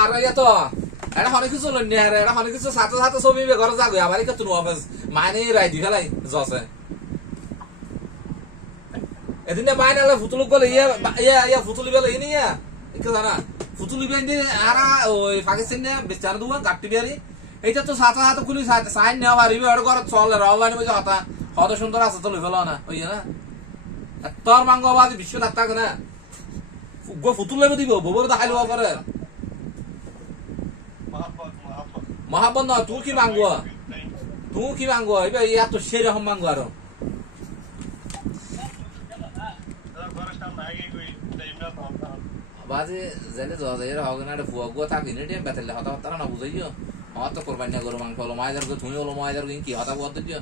আর ইয়া তো এটা অনেক কিছু লন্যা আর এটা অনেক কিছু ছাত্র ছাত্র ছবি ঘরে যাগো আবার কত অফিস মানে রাই দি ফেলাই জসে এদিনে বাইনালে ফুতুল গলে ইয়া ফুতুলি বেলে ইনিয়া কি জানা ফুতুলি বেন্দি আর ওই পাকিস্তানে বেচার দুয়া গাট্টি বিয়ারি এইটা তো ছাত্র ছাত্র খুলি সাইন নেওয়া পারিবে আর ঘর চলে রাওলানি বুঝা হতা কত সুন্দর আছে তো লই ফেলো না ওই না তোর মাঙ্গবাদ বিশ্ব ডাক্তার না গো ফুতুল লেবে দিব ববর দেখাইলো পারে মহাব্বত না তুই কি মাঙ্গো এবে ইয়া তো সেরকম মাঙ্গো আর বাজে জেনে যাওয়া যায় হবে না ফুয়া গুয়া থাকি না টিম বেতলে হতা হতা না বুঝাইও আমার তো কোরবানি গরু মাংস হলো মায়ের তুমি হলো মায়ের কি হতা বুয়া দিও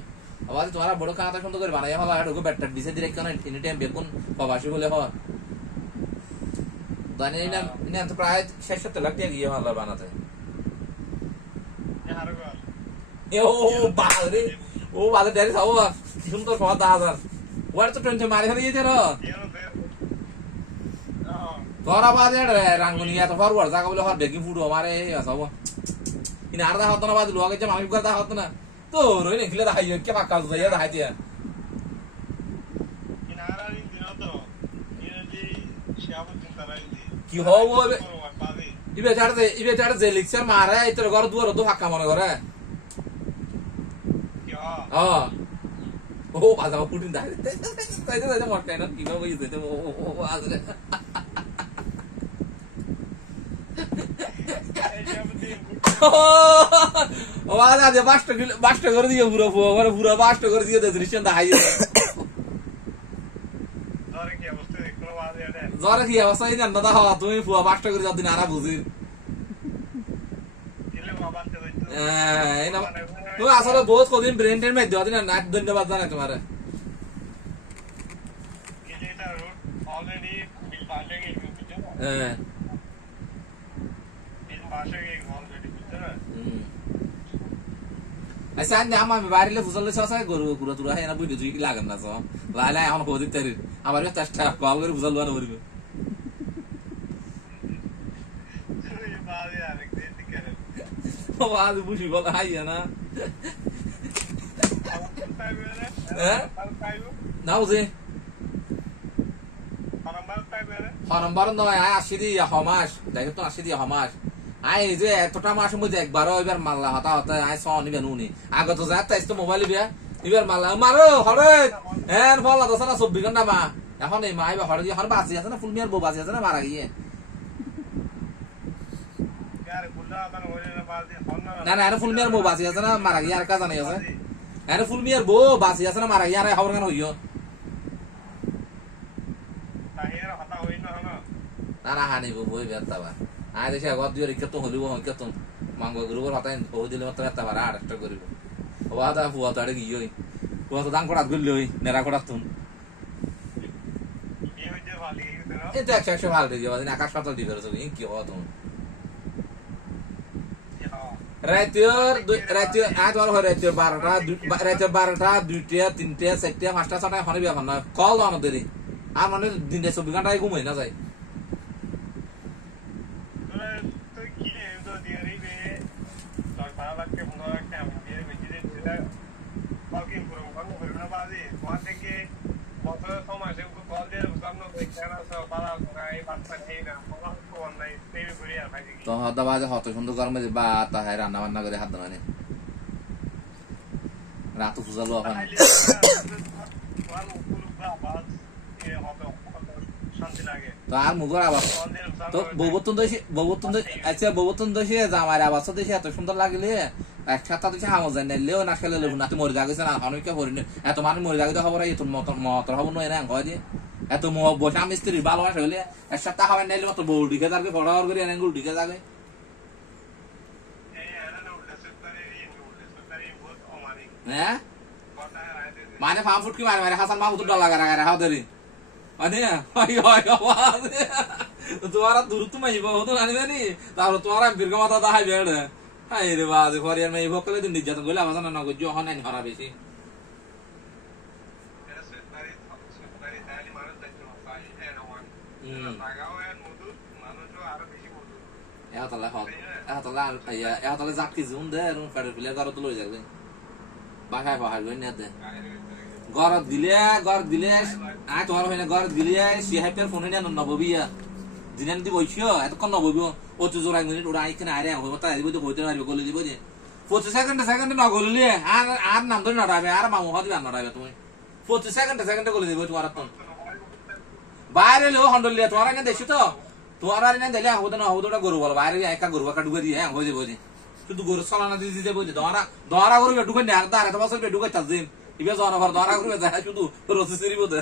আবার তোমার বড় খাতা সুন্দর করে বানাই ভালো আর ব্যাটার দিছে ডিরেক্ট কোন ইনি টাইম বেগুন প্রবাসী বলে হয় জানি না ইনি তো প্রায় 600 লাখ টাকা গিয়ে ভালো বানাতে ও বারে ও বারে দেরি খাও কি সুন্দর 10,000 ওর তো 20 মারে ফেলে গিয়েছে রে তোরা বাজে রাঙ্গুনিয়া তো ফরওয়ার্ড জায়গা বলে হর বেগি ফুড আমারে সব ইনি আর দা হতো না বাদ লোকে যে মানুষ কথা হতো না তো রই না খিলে দেখাই কে পাকা যাইয়া দেখাইতে কি হবো ইবে চাড়ে যে লিখছে মারে তোর ঘর দুয়ার তো ফাঁকা মনে করে ও বাজা পুটিন তাইতে মরটাই না কিভাবে বুঝতে ও আসলে ও আজ বাস্ট করে দিয়ে পুরো পুরো বাস্ট করে দিয়ে দৃশ্য দেখাই জ্বরে কি অবস্থা এই জানবা দাও তুমি ফুয়া বাস্ট করে যাও দিন আরা বুঝির তুমি আসলে বহুত কদিন ব্রেন টেন মাই দিও দিন না ধন্যবাদ জানাই তোমার আচ্ছা আমি বাড়িলে ফুসলে সসাই গরু গুরু তুরা হয় না বুঝি কি লাগেন না সব লাইলা এখন কদিন তারি আমার চেষ্টা কল করে ফুসল বানা করবে ও আজ বুঝি বল হাইয়া না না বুঝি হরম্বর নয় আসি দিয়া হমাস দেখো তো আসি দিয়া হমাস আই যে এতটা মাসের মধ্যে একবারও এবার মাল্লা হতা হতা আই সনি বেনুনি আগে তো যা তাইতো মোবাইল বিয়া এবার মাল্লা মারো হরে হ্যাঁ ফলা তো না 24 ঘন্টা মা এখন এই মা এবার হরে দিয়ে হর বাজি আছে না ফুলমিয়ার বউ বাজি আছে না মারা গিয়ে না না এর ফুলমিয়ার বউ বাজি আছে না মারা গিয়ে আর কাজ জানাই আছে এর ফুলমিয়ার বউ বাজি আছে না মারা গিয়ে আর খবর কেন হইও না না হানি বই বেতাবা আয় দেশে ঘর দিয়ে রিক্ত হলিব হইকত মাঙ্গ গ্রুপর হতাই হই দিলে মত বেতা পারা আর একটা করিব ওয়া দা ফুয়া তাড়ে গিয়ই ফুয়া তো দান করাত গলি হই নেরা করাত তুন এটা একশো ভালো দিয়ে দিন আকাশ পাতাল দিবে তো কি হওয়া তুমি রাইতির আজ আর হয় রাইতির 12টা 2টা 3টা 4টা 5টা 6টা হনে বিয়া না কল দাও না দেরি আর মানে দিনে 24 ঘন্টায় ঘুমাই না যায় তো হতা বাজে হত সুন্দর গরমে বা তাহাই রান্না বান্না করে হাত দানে রাত ফুজালো এখন তো আর মুগর আবাস তো আচ্ছা ববতন দোষে জামার আবাস দেশে এত সুন্দর লাগলে একসাথে দেশে হামো যায় নাইলেও না খেলে লেবু না তুই মরে যাগেছে না অনেকে পড়িনি এত মানুষ মরে যাগে খবর এই তোর মতর হবো নয় না কয় দিয়ে এত বসে আমি স্ত্রীর ভালোবাসা হইলে এক সপ্তাহ খাবার নাইলে মতো বউ ঢুকে যাবে ফটাফট করে এনে ঢুকে যাবে হ্যাঁ মানে ফার্ম ফুট কি মারে হাসান মাহমুদ ডলা গারা হাও দেরি মানে তোমার দূর তুমি হতো জানিবে তারপর তোমার বীর্ঘ মাথা দেখাই বেড়ে হাই রে বাজ ফরিয়ার মেয়ে ভকলে দিন নির্যাতন করলে আমার না নগর যখন নাই হরা বেশি এহতলে জাটকি জুন দে আর ফেডার প্লেয়ার ঘরত লই যাবে বাসায় পাহাড় গই না দে ঘরত দিলে আই তোমার হইনা ঘরত দিলে সি হ্যাপিয়ার ফোন নিয়ে নববিয়া দিনান দি বইছিও এতক্ষণ নববিব ও তো জোর 1 মিনিট ওরা আইখানে আরে হইব তাই দিব হইতে পারবে গলে দিব যে 25 সেকেন্ডে না গললে আর নাম ধরে নড়াবে আর মামু হদি না নড়াবে তুমি 25 সেকেন্ডে গলে দিব তোমার তো বাইরে লো হন্ডলিয়া তোমার আগে দেখছো তো তোমার আর না দিলে হউদটা গরু বল বাইরে একা গরু কাটু করি হ্যাঁ হয়ে যাবে যে শুধু গরু চালানা দিয়ে দিতে বই দরা গরু ঢুকে না আর 10 বছর ঢুকে চাল দিন ইবে জনফর দরা গরু যায় শুধু রসি সিরিব দে